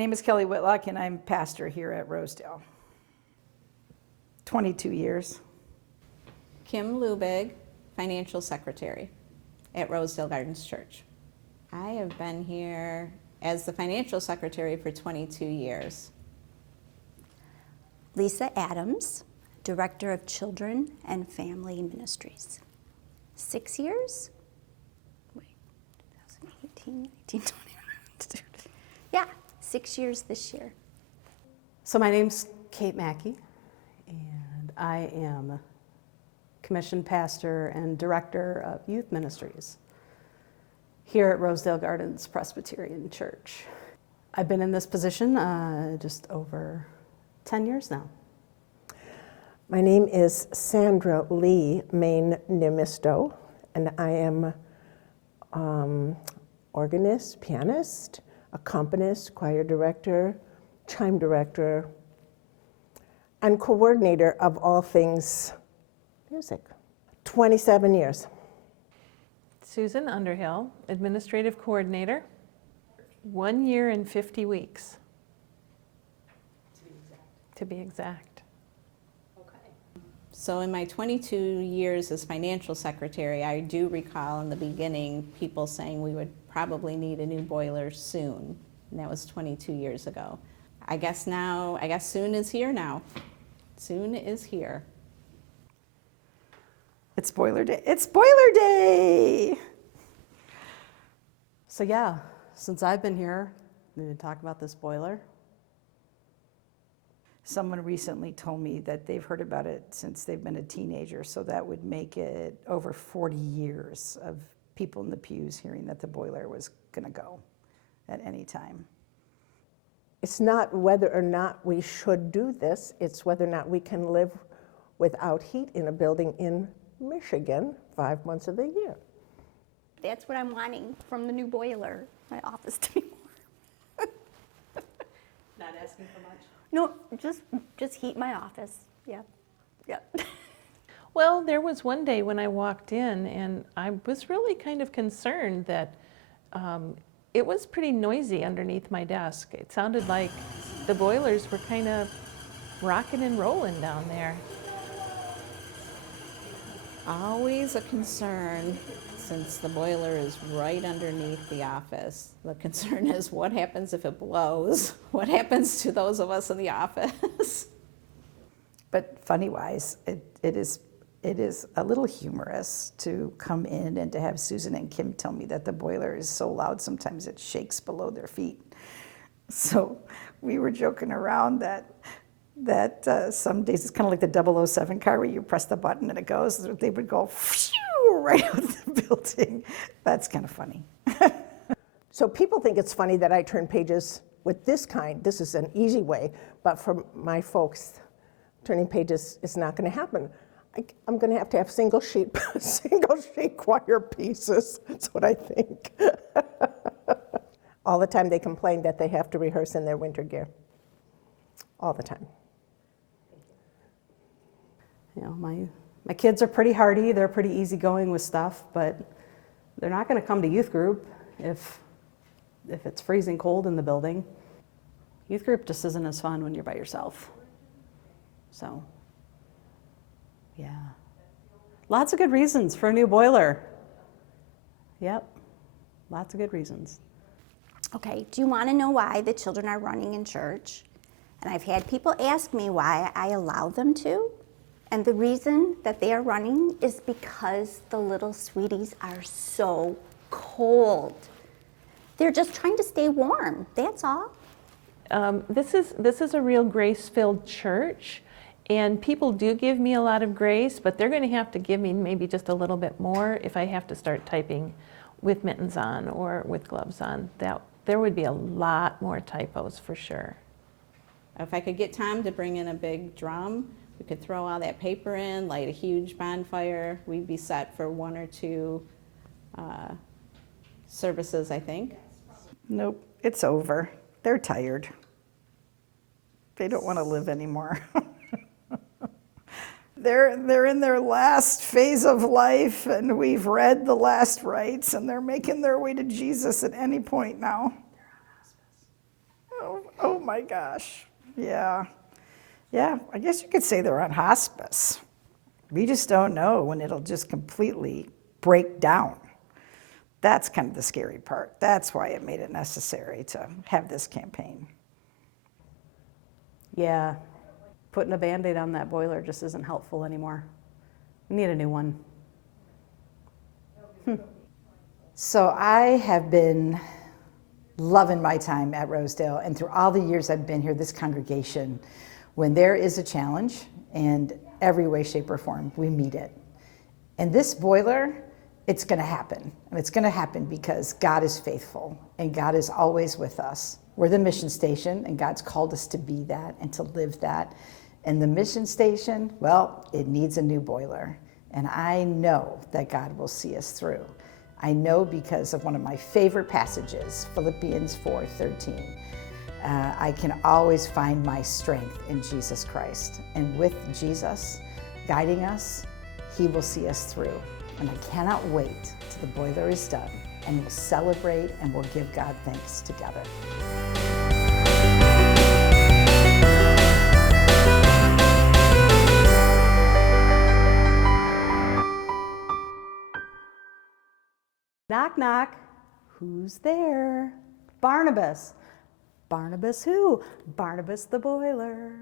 name is Kelly Whitlock, and I'm pastor here at Rosedale. 22 years. Kim Lubig, financial secretary at Rosedale Gardens Church. I have been here as the financial secretary for 22 years. Lisa Adams, Director of Children and Family Ministries. 6 years? Wait, 2018, 19, 20. Yeah, 6 years this year. So my name's Kate Mackey, and I am commissioned pastor and director of youth ministries here at Rosedale Gardens Presbyterian Church. I've been in this position just over 10 years now. My name is Sandra Lee Main Nemisto, and I am organist, pianist, accompanist, choir director, chime director, and coordinator of all things music. 27 years. Susan Underhill, administrative coordinator, 1 year and 50 weeks. To be exact. So in my 22 years as financial secretary, I do recall in the beginning people saying we would probably need a new boiler soon. And that was 22 years ago. I guess soon is here now. Soon is here. It's boiler day. It's boiler day! So yeah, since I've been here, we've been talking about this boiler. Someone recently told me that they've heard about it since they've been a teenager, so that would make it over 40 years of people in the pews hearing that the boiler was going to go at any time. It's not whether or not we should do this, it's whether or not we can live without heat in a building in Michigan 5 months of the year. That's what I'm wanting from the new boiler, my office to be more. Not asking for much. No, just heat my office. Yeah. Well, there was one day when I walked in and I was really kind of concerned that it was pretty noisy underneath my desk. It sounded like the boilers were kind of rocking and rolling down there. Always a concern since the boiler is right underneath the office. The concern is what happens if it blows? What happens to those of us in the office? But funny-wise, it is a little humorous to come in and to have Susan and Kim tell me that the boiler is so loud sometimes it shakes below their feet. So we were joking around that some days it's kind of like the 007 car where you press the button and it goes. They would go right out the building. That's kind of funny. So people think it's funny that I turn pages with this kind. This is an easy way, but for my folks, turning pages is not going to happen. I'm going to have single sheet choir pieces. That's what I think. All the time they complain that they have to rehearse in their winter gear. All the time. You know, my kids are pretty hardy, they're pretty easygoing with stuff, but they're not going to come to youth group if it's freezing cold in the building. Youth group just isn't as fun when you're by yourself. So, yeah. Lots of good reasons for a new boiler. Yep, lots of good reasons. Okay, do you want to know why the children are running in church? And I've had people ask me why I allow them to. And the reason that they are running is because the little sweeties are so cold. They're just trying to stay warm, that's all. This is a real grace-filled church, and people do give me a lot of grace, but they're going to have to give me maybe just a little bit more if I have to start typing with mittens on or with gloves on. There would be a lot more typos for sure. If I could get Tom to bring in a big drum, we could throw all that paper in, light a huge bonfire. We'd be set for 1 or 2 services, I think. Nope, it's over. They're tired. They don't want to live anymore. They're in their last phase of life, and we've read the last rites, and they're making their way to Jesus at any point now. Oh, my gosh. Yeah. Yeah, I guess you could say they're on hospice. We just don't know when it'll just completely break down. That's kind of the scary part. That's why it made it necessary to have this campaign. Yeah, putting a Band-Aid on that boiler just isn't helpful anymore. We need a new one. So I have been loving my time at Rosedale, and through all the years I've been here, this congregation, when there is a challenge, in every way, shape, or form, we meet it. And this boiler, it's going to happen. And it's going to happen because God is faithful, and God is always with us. We're the mission station, and God's called us to be that and to live that. And the mission station, well, it needs a new boiler. And I know that God will see us through. I know because of one of my favorite passages, Philippians 4:13. I can always find my strength in Jesus Christ. And with Jesus guiding us, He will see us through. And I cannot wait till the boiler is done, and we'll celebrate and we'll give God thanks together. Knock, knock. Who's there? Barnabas. Barnabas who? Barnabas the boiler.